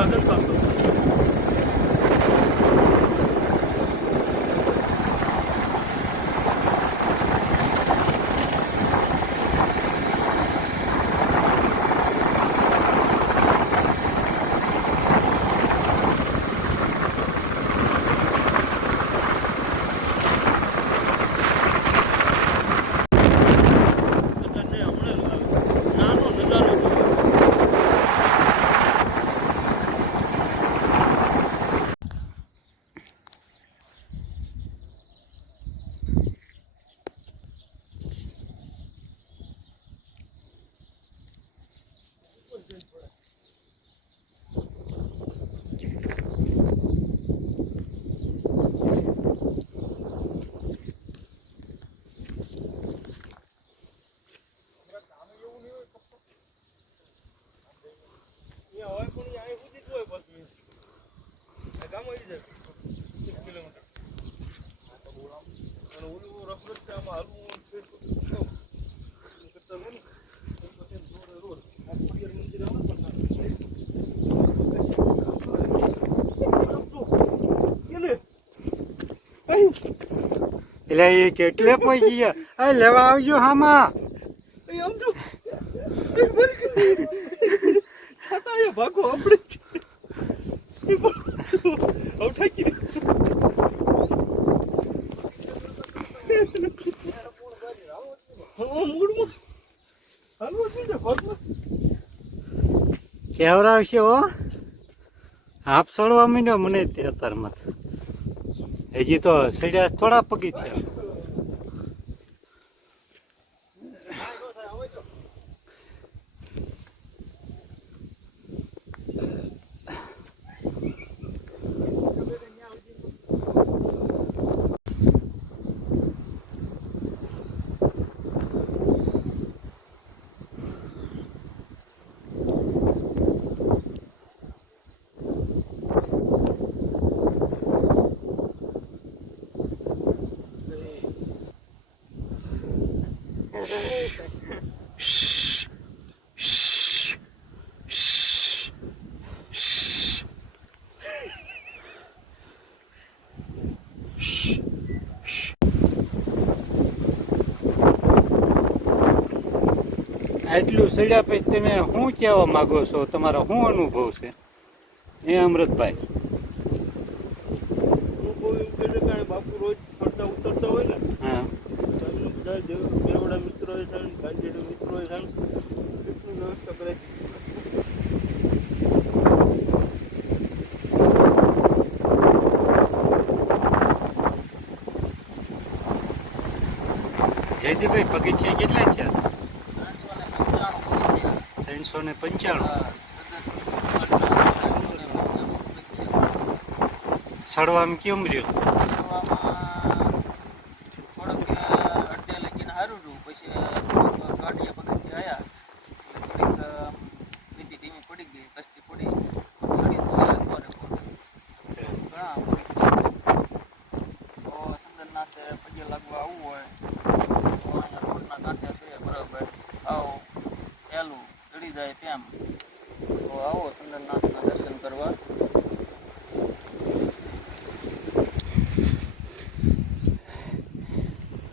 Zaten kalktım. ગામ આવી જાય એક કિલોમીટર. અને ઓલું રફ રસ્તામાં હાલવું તે એ કરતા હોય ને, પછી રોડ. આ ખોડિયાર મંદિર આવે આમ. એટલે એ કેટલે પહોંચી ગયા? આ લેવા આવજો હામાં. આમ ભાગો આપણે જ. એ ભાગો. હવે ઠાકી દે. હા, મૂળમાં. હાલવા જ નહીં, ભાગવા. કેવરાવશે હો? હાફ સળવા માંડ્યો મને તે અત્યારમાં. હજી તો સડ્યા થોડા પગી થયા. આટલું સડ્યા પછી તમે શું કહેવા માંગો છો? તમારો શું અનુભવ છે? એ અમૃતભાઈ. બાપુ રોજ ફરતા ઉતરતા હોય ને હા. જે મિત્રો છે ને મિત્રો છે એટલું વ્યવસ્થા કરે જયદીભાઈ પગથિયા કેટલા ત્રણસો ને પંચાણું. સડવામાં કેમ રહ્યું?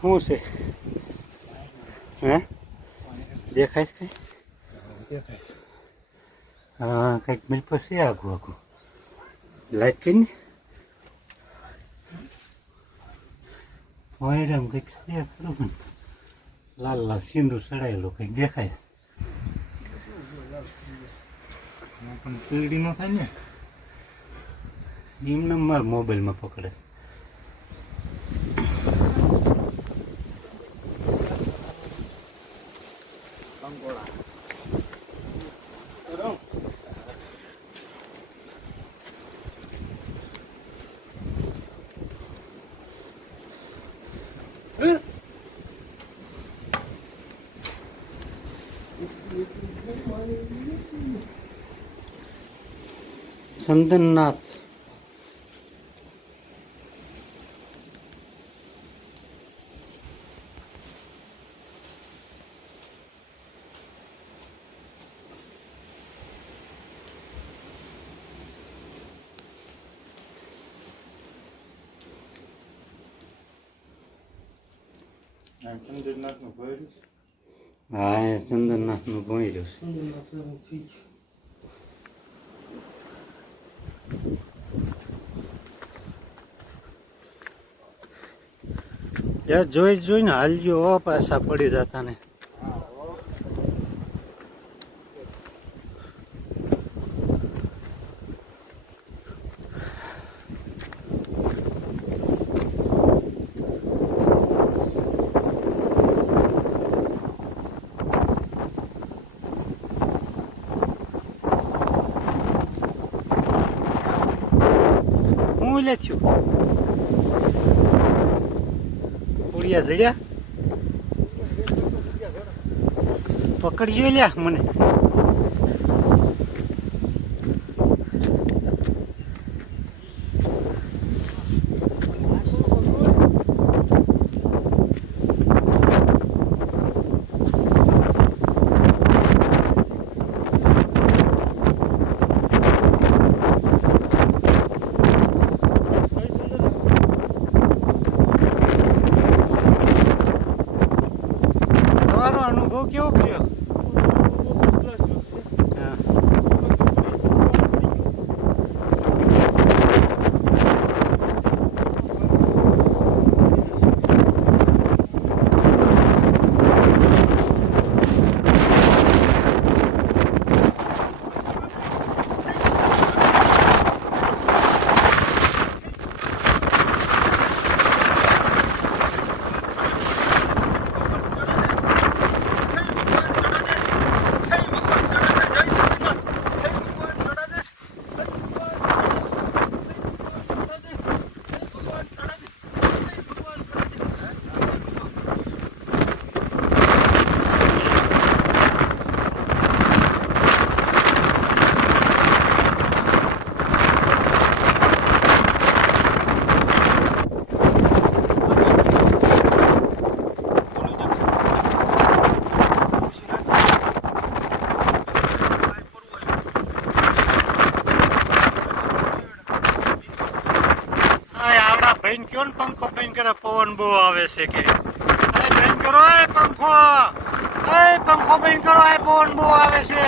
શું છે? હે? દેખાય છે કઈ? હા કંઈક મિલ છે આગું આગું. લાઈટ કરીને વાયરામ કંઈક છે ખરું લાલ લાલ સિંદૂર ચડાયેલું કંઈક દેખાય પણ નો થાય ને? એમને મારા મોબાઈલમાં પકડે સંદનનાથ. હા ચંદનનાથનું ભણી રહ્યું છે. યાર જોઈ જોઈને હાલજો હો પાછા પડી જતા ને. હું લે થયું? પુડિયા જડ્યા પકડજો લ્યા મને. તમારો અનુભવ કેવો કર્યો હા આ આવડા ભાઈ કયો ને પંખો ભાઈ કરે પવન બહુ આવે છે કે અરે ભાઈ કરો, એ પંખો! એ પંખો ભાઈ કરો એ પવન બહુ આવે છે.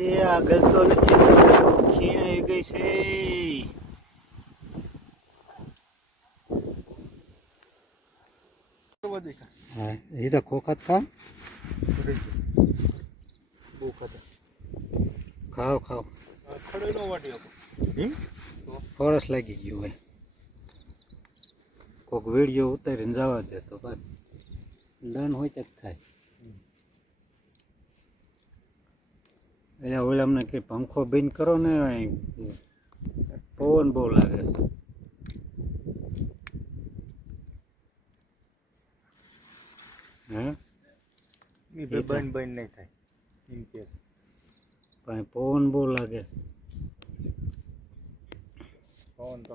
તે આગળ તો નથી ખીણ આવી ગઈ છે? હા એ તો ખોખત કામ આપો. હમ? ફોરસ લાગી ગયું હોય. કોક વીડિયો ઉતારીને જવા દે તો દંડ હોય તો જ થાય. એટલે ઓલા અમને કે પંખો બંધ કરો ને પવન બહુ લાગે છે. હે? બંધ બંધ નહીં થાય પણ પવન બહુ લાગે છે. પવન તો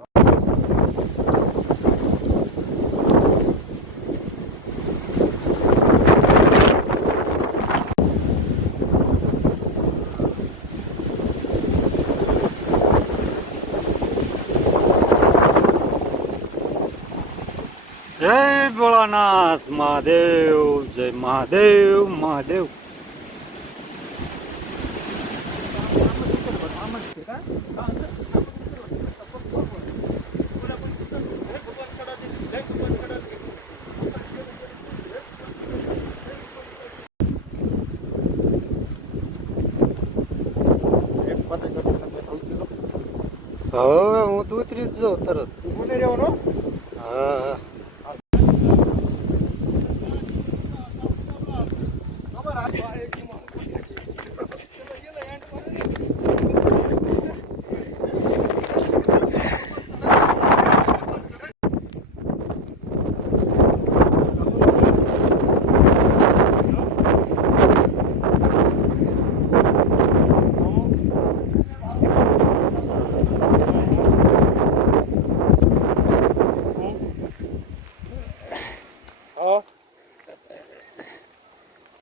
જય ભોળાનાથ મહાદેવ જય મહાદેવ મહાદેવ આમ જ છે કા? આ અંદર ઓલા પણ જય ભગવાન ચડા દે, જય ભગવાન ચડા દે. એક પતંગ કરતો તમે સૌથી લો. હવે હું તો ઉતરી જ જાઉં તરત. હા હા